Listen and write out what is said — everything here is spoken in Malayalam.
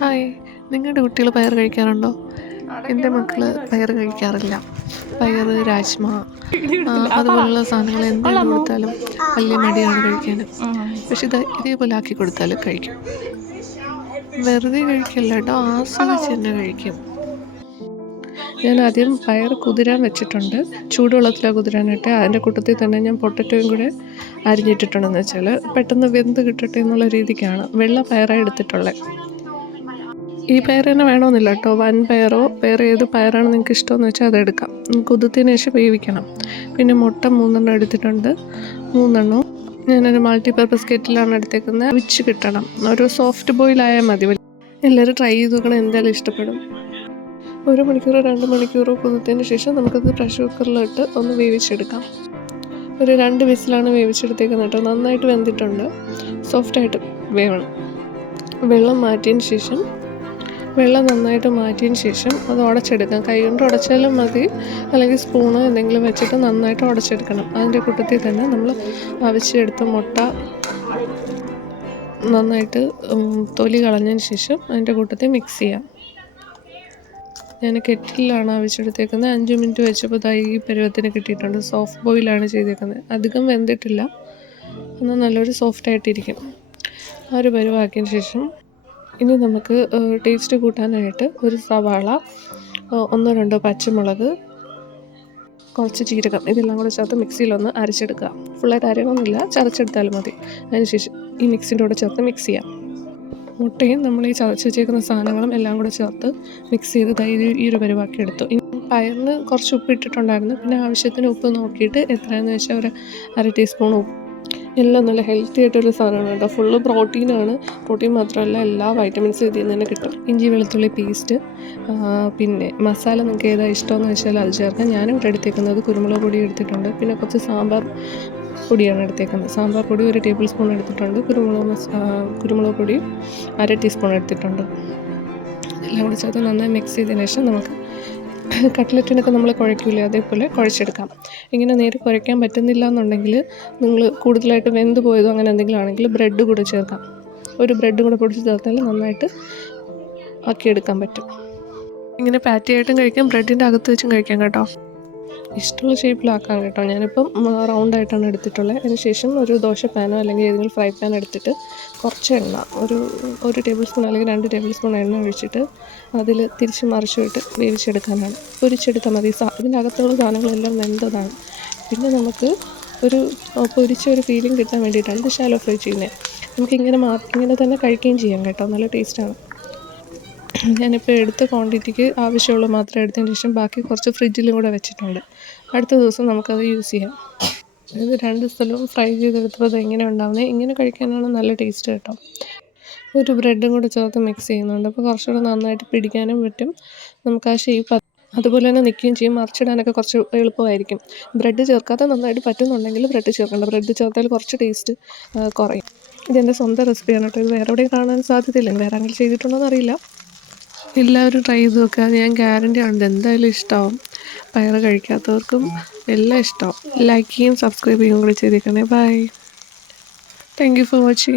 ഹായ്, നിങ്ങളുടെ കുട്ടികൾ പയർ കഴിക്കാറുണ്ടോ? എൻ്റെ മക്കൾ പയർ കഴിക്കാറില്ല. പയർ, രാജ്മ അതുപോലുള്ള സാധനങ്ങൾ എന്തെങ്കിലും കൊടുത്താലും വലിയ മടിയാണ് കഴിക്കാൻ. പക്ഷെ ഇതേപോലെ ആക്കി കൊടുത്താൽ കഴിക്കും. വെറുതെ കഴിക്കില്ല കേട്ടോ, ആസ്വദിച്ച് തന്നെ കഴിക്കും. ഞാൻ ആദ്യം പയർ കുതിരാൻ വെച്ചിട്ടുണ്ട്. ചൂടുവെള്ളത്തിലാണ് കുതിരാനിട്ട്. അതിൻ്റെ കൂട്ടത്തിൽ തന്നെ ഞാൻ പൊട്ടറ്റോയും കൂടെ അരിഞ്ഞിട്ടിട്ടുണ്ടെന്ന് വെച്ചാൽ പെട്ടെന്ന് വെന്ത് കിട്ടട്ടെ എന്നുള്ള രീതിക്കാണ്. വെള്ള പയറാണ് എടുത്തിട്ടുള്ളത്. ഈ പയർ തന്നെ വേണമെന്നില്ല കേട്ടോ, വൻ പയറോ വേറെ ഏത് പയറാണ് നിങ്ങൾക്ക് ഇഷ്ടമെന്ന് വെച്ചാൽ അതെടുക്കാം. കുതിർത്തതിന് ശേഷം വേവിക്കണം. പിന്നെ മുട്ട 3 എടുത്തിട്ടുണ്ട്. 3 ഞാനൊരു മൾട്ടിപർപ്പസ് കെറ്റിലാണ് എടുത്തേക്കുന്നത്. അവിച്ച് കിട്ടണം, ഒരു സോഫ്റ്റ് ബോയിൽ ആയാൽ മതി. എല്ലാവരും ട്രൈ ചെയ്ത് നോക്കണം, എന്തായാലും ഇഷ്ടപ്പെടും. 1 മണിക്കൂറോ 2 മണിക്കൂറോ കുതിർത്തതിന് ശേഷം നമുക്കത് പ്രഷർ കുക്കറിലിട്ട് ഒന്ന് വേവിച്ചെടുക്കാം. ഒരു 2 വിസിലാണ് വേവിച്ചെടുത്തേക്കുന്നത് കേട്ടോ. നന്നായിട്ട് വെന്തിട്ടുണ്ട്, സോഫ്റ്റായിട്ട് വേവണം. വെള്ളം നന്നായിട്ട് മാറ്റിയതിന് ശേഷം അത് ഉടച്ചെടുക്കാം. കൈ കൊണ്ട് ഉടച്ചാലും മതി, അല്ലെങ്കിൽ സ്പൂണ് എന്തെങ്കിലും വെച്ചിട്ട് നന്നായിട്ട് ഉടച്ചെടുക്കണം. അതിൻ്റെ കൂട്ടത്തിൽ തന്നെ നമ്മൾ അവിച്ചെടുത്ത മുട്ട നന്നായിട്ട് തൊലി കളഞ്ഞതിന് ശേഷം അതിൻ്റെ കൂട്ടത്തിൽ മിക്സ് ചെയ്യാം. ഞാൻ കെറ്റിലാണ് അവിച്ചെടുത്തേക്കുന്നത്. 5 മിനിറ്റ് വെച്ചപ്പോൾ ഈ പരുവത്തിന് കിട്ടിയിട്ടുണ്ട്. സോഫ്റ്റ് ബോയിലാണ് ചെയ്തേക്കുന്നത്, അധികം വെന്തിട്ടില്ല, എന്നാൽ നല്ലൊരു സോഫ്റ്റായിട്ടിരിക്കും. ആ ഒരു പരുവാക്കിയതിന് ശേഷം ഇനി നമുക്ക് ടേസ്റ്റ് കൂട്ടാനായിട്ട് ഒരു സവാള, 1-2 പച്ചമുളക്, കുറച്ച് ജീരകം, ഇതെല്ലാം കൂടെ ചേർത്ത് മിക്സിയിലൊന്ന് അരച്ചെടുക്കുക. ഫുള്ളായിട്ട് അരയണമെന്നില്ല, ചതച്ചെടുത്താലും മതി. അതിനുശേഷം ഈ മിക്സിൻ്റെ കൂടെ ചേർത്ത് മിക്സ് ചെയ്യാം. മുട്ടയും നമ്മൾ ഈ ചതച്ച് വെച്ചേക്കുന്ന സാധനങ്ങളും എല്ലാം കൂടെ ചേർത്ത് മിക്സ് ചെയ്ത് ഈ ഒരു പരുവാക്കി എടുത്തു. ഇനി പയറിന് കുറച്ച് ഉപ്പ് ഇട്ടിട്ടുണ്ടായിരുന്നു. പിന്നെ ആവശ്യത്തിന് ഉപ്പ് നോക്കിയിട്ട് എത്രയാണെന്ന് വെച്ചാൽ ഒരു 1/2 ടീസ്പൂൺ ഉപ്പ്. എല്ലാം നല്ല ഹെൽത്തി ആയിട്ടൊരു സാധനമാണ് കേട്ടോ. ഫുള്ള് പ്രോട്ടീനാണ്. പ്രോട്ടീൻ മാത്രമല്ല, എല്ലാ വൈറ്റമിൻസും ഇതിൽ നിന്ന് തന്നെ കിട്ടും. ഇഞ്ചി വെളുത്തുള്ളി പേസ്റ്റ്, പിന്നെ മസാല നിങ്ങൾക്ക് ഏതാ ഇഷ്ടമെന്ന് വെച്ചാൽ അത് ചേർക്കാം. ഞാനിവിടെ എടുത്തേക്കുന്നത് കുരുമുളക് പൊടി എടുത്തിട്ടുണ്ട്. പിന്നെ കുറച്ച് സാമ്പാർ പൊടിയാണ് എടുത്തേക്കുന്നത്. സാമ്പാർ പൊടി 1 ടേബിൾ സ്പൂൺ എടുത്തിട്ടുണ്ട്. കുരുമുളക് പൊടി 1/2 ടീസ്പൂൺ എടുത്തിട്ടുണ്ട്. എല്ലാം കൂടി ചേർത്ത് നന്നായി മിക്സ് ചെയ്തതിന് ശേഷം നമുക്ക് കട്ട്ലറ്റിനൊക്കെ നമ്മൾ കുഴയ്ക്കില്ലേ, അതേപോലെ കുഴച്ചെടുക്കാം. ഇങ്ങനെ നേരെ കുഴയ്ക്കാൻ പറ്റുന്നില്ല എന്നുണ്ടെങ്കിൽ നിങ്ങൾ കൂടുതലായിട്ട് വെന്ത് പോയതോ അങ്ങനെ എന്തെങ്കിലും ആണെങ്കിൽ ബ്രെഡ് കൂടെ ചേർക്കാം. ഒരു ബ്രെഡ് കൂടെ പൊടിച്ച് ചേർത്താൽ നന്നായിട്ട് ആക്കിയെടുക്കാൻ പറ്റും. ഇങ്ങനെ പാറ്റിയായിട്ടും കഴിക്കാം, ബ്രെഡിൻ്റെ അകത്ത് വെച്ചും കഴിക്കാം കേട്ടോ. ഇഷ്ടമുള്ള ഷേപ്പിലാക്കാം കേട്ടോ. ഞാനിപ്പം റൗണ്ടായിട്ടാണ് എടുത്തിട്ടുള്ളത്. അതിനുശേഷം ഒരു ദോശ പാനോ അല്ലെങ്കിൽ ഏതെങ്കിലും ഫ്രൈ പാൻ എടുത്തിട്ട് കുറച്ച് എണ്ണ, ഒരു ടേബിൾ സ്പൂൺ അല്ലെങ്കിൽ 2 ടേബിൾ സ്പൂൺ എണ്ണ ഒഴിച്ചിട്ട് അതിൽ തിരിച്ച് മറിച്ചിട്ട് വേവിച്ചെടുക്കാനാണ്. പൊരിച്ചെടുത്താൽ മതി. ഇതിൻ്റെ അകത്തുള്ള സാധനങ്ങളെല്ലാം വെന്തതാണ്. പിന്നെ നമുക്ക് പൊരിച്ച ഒരു ഫീലിംഗ് കിട്ടാൻ വേണ്ടിയിട്ടാണ് ഇത് ഷാലോ ഫ്രൈ ചെയ്യുന്നത്. നമുക്ക് ഇങ്ങനെ തന്നെ കഴിക്കുകയും ചെയ്യാം കേട്ടോ, നല്ല ടേസ്റ്റാണ്. ഞാനിപ്പോൾ എടുത്ത ക്വാണ്ടിറ്റിക്ക് ആവശ്യമുള്ള മാത്രം എടുത്തതിന് ശേഷം ബാക്കി കുറച്ച് ഫ്രിഡ്ജിലും കൂടെ വെച്ചിട്ടുണ്ട്. അടുത്ത ദിവസം നമുക്കത് യൂസ് ചെയ്യാം. ഇത് 2 സ്ഥലവും ഫ്രൈ ചെയ്തെടുത്തപ്പോൾ അത് എങ്ങനെ ഉണ്ടാവുന്നത്, ഇങ്ങനെ കഴിക്കാനാണ് നല്ല ടേസ്റ്റ് കേട്ടോ. ഒരു ബ്രെഡും കൂടെ ചേർത്ത് മിക്സ് ചെയ്യുന്നുണ്ട്. അപ്പോൾ കുറച്ചുകൂടെ നന്നായിട്ട് പിടിക്കാനും പറ്റും. നമുക്ക് ആ ഷേപ്പ് അതുപോലെ തന്നെ നിൽക്കുകയും ചെയ്യും. മറിച്ചിടാനൊക്കെ കുറച്ച് എളുപ്പമായിരിക്കും. ബ്രെഡ് ചേർക്കാതെ നന്നായിട്ട് പറ്റുന്നുണ്ടെങ്കിൽ ബ്രെഡ് ചേർക്കേണ്ട. ബ്രെഡ് ചേർത്താൽ കുറച്ച് ടേസ്റ്റ് കുറയും. ഇതെൻ്റെ സ്വന്തം റെസിപ്പിയാണ് കേട്ടോ. ഇത് വേറെ എവിടെയും കാണാൻ സാധ്യതയില്ല. വേറെ ആരെങ്കിലും ചെയ്തിട്ടുണ്ടോ എന്നറിയില്ല. എല്ലാവരും ട്രൈ ചെയ്ത് നോക്കുക. ഞാൻ ഗ്യാരൻ്റിയാണ്, ഇത് എന്തായാലും ഇഷ്ടമാവും. പയർ കഴിക്കാത്തവർക്കും എല്ലാം ഇഷ്ടമാവും. ലൈക്ക് ചെയ്യും, സബ്സ്ക്രൈബ് ചെയ്യുകയും കൂടി ചെയ്തേക്കണേ. Bye. Thank you for watching.